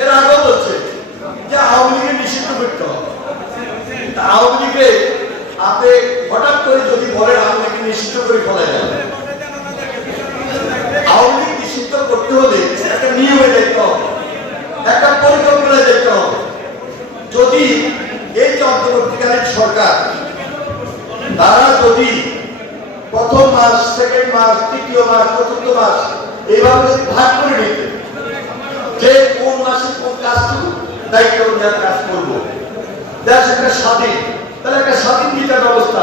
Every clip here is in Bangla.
এর আগেও বলছে যে আওয়ামী লীগের নিষিদ্ধ করতে হবে। আওয়ামী লীগে আপনি হঠাৎ করে যদি বলেন আওয়ামী লীগকে নিষিদ্ধ করে ফেলা যাবে আওয়ামী লীগ নিষিদ্ধ করতে হলে একটা নিয়মে দেখতে হবে, একটা পরিকল্পনায় দেখতে হবে। যদি এই যে অন্তর্বর্তীকালীন সরকার, তারা যদি প্রথম মাস সেকেন্ড মাস, তৃতীয় মাস, চতুর্থ মাস এইভাবে ভাগ করে নিতে যে কোন মাসে কোন কাজটুকু দায়িত্ব নেওয়ার কাজ করব। দেশ একটা স্বাধীন, তাহলে একটা স্বাধীন বিচার ব্যবস্থা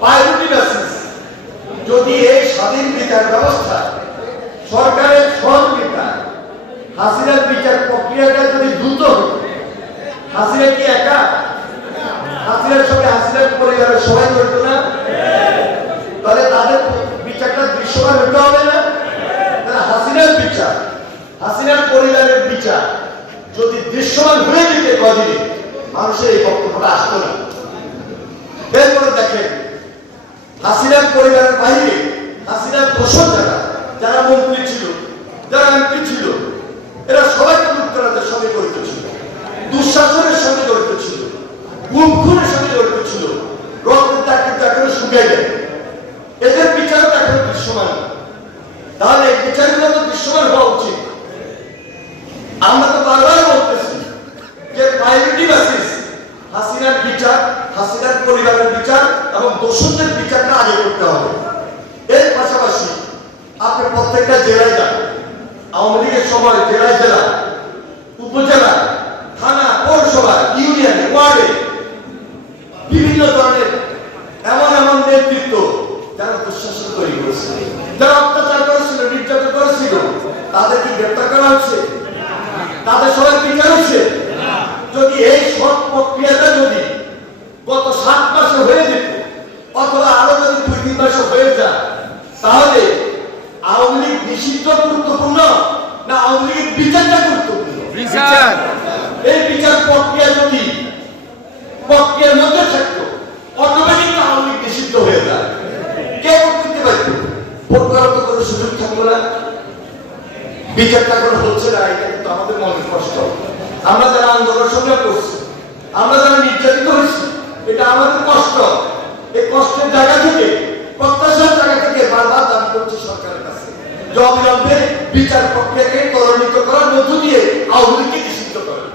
প্রায়োরিটি বেসিস যদি এই স্বাধীন বিচার ব্যবস্থা সরকারের সহযোগিতা হাসিনার বিচার প্রক্রিয়াটা যদি দ্রুত হতো হাসিনা কি একা? হাসিনার সঙ্গে হাসিনার পরিবারের সবাই জড়িত না? তাহলে তাদের বিচারটা দৃশ্যমান হতে হবে না? তাহলে হাসিনার বিচার হাসিনার পরিবারের বিচার যদি দৃশ্যমান হয়ে যেতে কদিনে, মানুষের এই বক্তব্যটা আসতো না। এরপরে দেখেন, হাসিনার পরিবারের বাইরে হাসিনার দোষর যারা যারা মন্ত্রী ছিল, যারা এমপি ছিল, এরা সবাই লুপ্তরাজের সঙ্গে জড়িত ছিল। দুঃশাসনের সঙ্গে জড়িত ছিল। গুম খুনের সঙ্গে জড়িত ছিল। রক্তের কিন্তু এখনও শুকিয়ে যায়। এদের বিচারও এখনও দৃশ্যমান। তাহলে বিচারগুলো তো দৃশ্যমান হওয়া উচিত আমরা তো বারবার বলতেছি যে প্রায়োরিটি বেসিস হাসিনার পরিবারের বিচার এবং দোষদের বিচারটা আগে করতে হবে। এর পাশাপাশি আপনি প্রত্যেকটা জেলায় যান। আওয়ামী লীগের সময় জেলায় জেলা, উপজেলা, থানা, পৌরসভা, ইউনিয়ন, ওয়ার্ডে বিভিন্ন ধরনের এমন এমন নেতৃত্ব যারা দুঃশাসন তৈরি করেছিল, যারা অত্যাচার করেছিল, নির্যাতন করেছিল, তাদেরকে গ্রেপ্তার করা হচ্ছে। তাদের সবাই বিচার নিষিদ্ধ গুরুত্বপূর্ণ না আওয়ামী লীগের বিচারটা গুরুত্বপূর্ণ? বিচার। এই বিচার প্রক্রিয়া যদি প্রক্রিয়ার মধ্যে থাকতো অটোমেটিক আওয়ামী লীগ নিষিদ্ধ হয়ে যায়। কেউ করতে পারতো ভোট করার তো কোনো সুযোগ থাকতো না। বিচারটা এখন হচ্ছে না এটা কিন্তু আমাদের মনে কষ্ট। আমরা যারা আন্দোলন সংগ্রাম করছি আমরা যারা নির্যাতিত হয়েছি এটা আমাদের কষ্ট। এই কষ্টের জায়গা থেকে প্রত্যাশার জায়গা থেকে বারবার দাবি করছি সরকারের কাছে যে অবিলম্বে বিচার প্রক্রিয়াকে ত্বরান্বিত করার মধ্য দিয়ে আওয়ামী লীগকে নিষিদ্ধ করেন